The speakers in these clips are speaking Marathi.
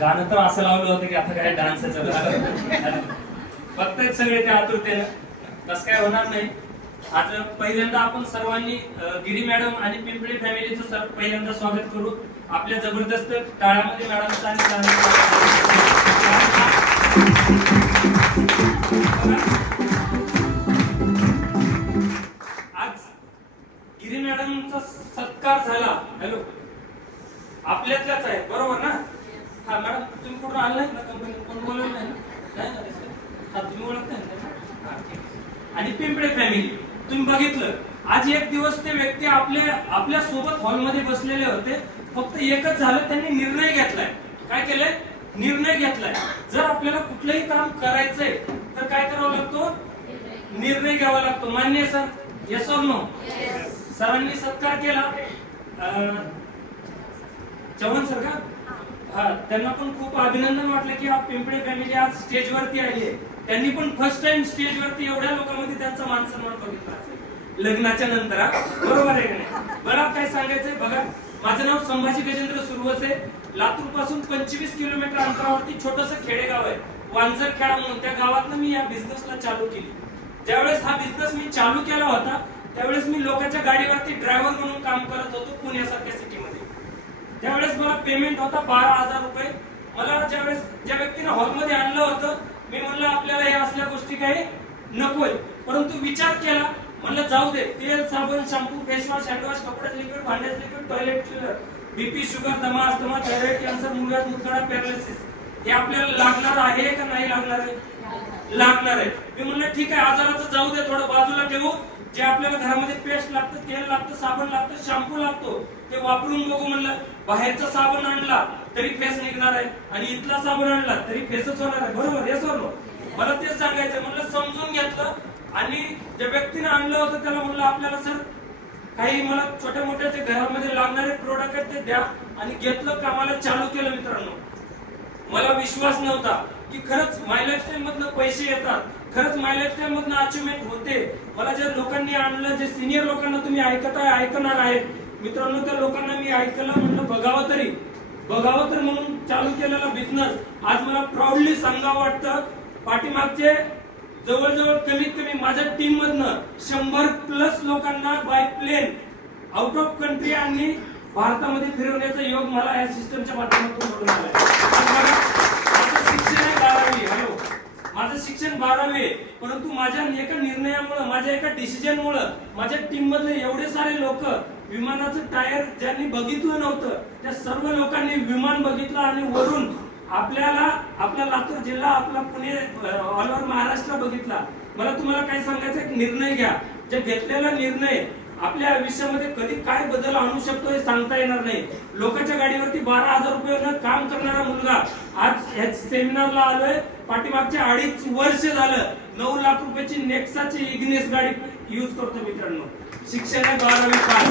गाणं तर असं लावलं होतं की आता काय डान्सचं बघतायत सगळे त्या आतुरतेनं. तसं काय होणार नाही. आज पहिल्यांदा आपण सर्वांनी गिरी मॅडम आणि पिंपळे फॅमिलीचं पहिल्यांदा स्वागत करू. आपल्या जबरदस्त टाळ्यामध्ये मॅडमचं आणि आज गिरी मॅडमचा सत्कार झाला. हॅलो, आपल्यातल्याच आहे बरोबर ना? हा मॅडम, तुम्ही कुठून आला नाही ना? कंपनी कोण बोलवलं नाही ना? हा, तुम्ही ओळखताय ना? आणि पिंपळे फॅमिली तुम्ही बघितलं, आज एक दिवस ते व्यक्ती आपल्या सोबत हॉलमध्ये बसलेले होते. फक्त एकच झालं, त्यांनी निर्णय घेतलाय. काय केलंय? निर्णय घेतलाय. जर आपल्याला कुठलंही काम करायचंय तर काय करावं लागतो? निर्णय घ्यावा लागतो. मान्य सर? Yes or no? सरांनी सत्कार केला. चव्हाण सर का? हा, त्यांना पण खूप अभिनंदन वाटलं की पिंपळे फॅमिली आज स्टेजवरती आली आहे. त्यांनी पण फर्स्ट टाइम स्टेजवरती एवढ्या लोकांमध्ये त्यांचा मान सन्मान बघितला असेल लग्नाच्या नंतर. बरोबर आहे का नाही? मला काय सांगायचंय बघा, माझं नाव संभाजी गजेंद्र सुरवसे. लातूर पासून 25 किलोमीटर अंतरावरती छोटंसं खेडेगाव आहे, वांजरखेडा म्हणून. त्या गावातनं मी या बिझनेसला चालू केली. ज्यावेळेस हा बिझनेस मी चालू केला होता त्यावेळेस मी लोकांच्या गाडीवरती ड्रायव्हर म्हणून काम करत होतो पुण्यासारख्या सिटीमध्ये. त्यावेळेस मला पेमेंट होता 12,000 रुपये. मला ज्या व्यक्तीने हॉलमध्ये आणलं होतं, मी म्हणलं आपल्याला या असल्या गोष्टी काही नकोय, परंतु विचार केला, म्हणलं जाऊ दे. तेल, साबण, शॅम्पू, फेसवॉश, हँडवॉश, कपड्याचं लिक्विड, भांड्याचं liquid, toilet cleaner, BP, sugar, दमा, अस्थमा, थायरॉइड, कॅन्सर, मुंग्यात मुतखडा, पॅरालिसिस हे आपल्याला लागणार आहे का नाही लागणार आहे? लागणार आहे. मी म्हणलं ठीक आहे, आजाराचं जाऊ दे, थोडं बाजूला ठेवू. जे आपल्याला घरामध्ये पेस्ट लागतं, तेल लागतं, साबण लागतं, शॅम्पू लागतो, ते वापरून बघू. म्हणलं बाहेरचा साबण आणला तरी फेस निघणार आहे आणि इथला साबण आणला तरी फेसच होणार आहे. बरोबर? Yes or no? मला तेच सांगायचं. म्हणलं समजून घेतलं आणि ज्या व्यक्तीने आणलं होतं त्याला म्हणलं आपल्याला सर काही मला छोट्या मोठ्या जे घरामध्ये लागणारे प्रोडक्ट आहेत ते द्या, आणि घेतलं, कामाला चालू केलं. मित्रांनो, मला विश्वास नव्हता की खरंच माय लाईफस्टाईल मधनं पैसे येतात, खरंच माय लाईफस्टाईल मधनं अचिव्हमेंट होते. मला ज्या लोकांनी आणलं, जे सिनियर लोकांना तुम्ही ऐकणार आहेत मित्रांनो, त्या लोकांना मी ऐकलं. म्हणलं बघावं तर म्हणून चालू केलेला बिझनेस आज मला प्राऊडली सांगावं वाटतं. पाठीमागचे जवळजवळ कमीत कमी माझ्या टीम मधनं 100+ लोकांना by plane out of country आणि भारतामध्ये फिरवण्याचा योग मला या सिस्टमच्या माध्यमातून मिळून आलाय. माझं शिक्षण आहे 12वी. हॅलो, माझं शिक्षण 12वी आहे, परंतु माझ्या एका निर्णयामुळे, माझ्या एका डिसिजनमुळे माझ्या टीम मधले एवढे सारे लोक, विमानाचं टायर ज्यांनी बघितलं नव्हतं त्या सर्व लोकांनी विमान बघितलं आणि वरून आपला लातूर जिल्हा, आपला पुणे, ऑल ओव्हर महाराष्ट्र बघितला. मला तुम्हाला काय सांगायचं, एक निर्णय घ्या. जे घेतलेला निर्णय आपल्या आयुष्यामध्ये कधी काय बदल आणू शकतो हे सांगता येणार नाही. लोकांच्या गाडीवरती 12,000 रुपये काम करणारा मुलगा आज या सेमिनारला आलोय. पाठीमागच्या 2.5 वर्ष झालं 9 लाख रुपयाची नेक्साची इग्निस गाडी यूज करतो. मित्रांनो, शिक्षण आहे 12वी पास.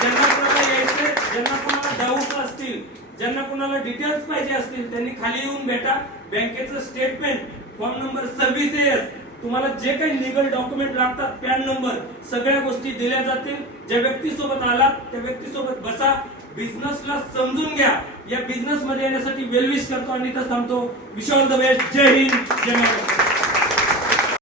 ज्यांना कोणाला यायचं, ज्यांना कोणाला डाऊट असतील, ज्यांना कोणाला डिटेल्स पाहिजे असतील, त्यांनी खाली येऊन भेटा. बँकेचं स्टेटमेंट, फॉर्म नंबर 26A, तुम्हाला जे काही लीगल डॉक्युमेंट लागतात, पॅन नंबर, सगळ्या गोष्टी दिल्या जातील. ज्या व्यक्तीसोबत आलात त्या व्यक्तीसोबत बसा, बिझनेसला समजून घ्या. या बिझनेस मध्ये येण्यासाठी वेलविश करतो आणि इथं थांबतो. Wish all the best. जय हिंद, जय महाराष्ट्र.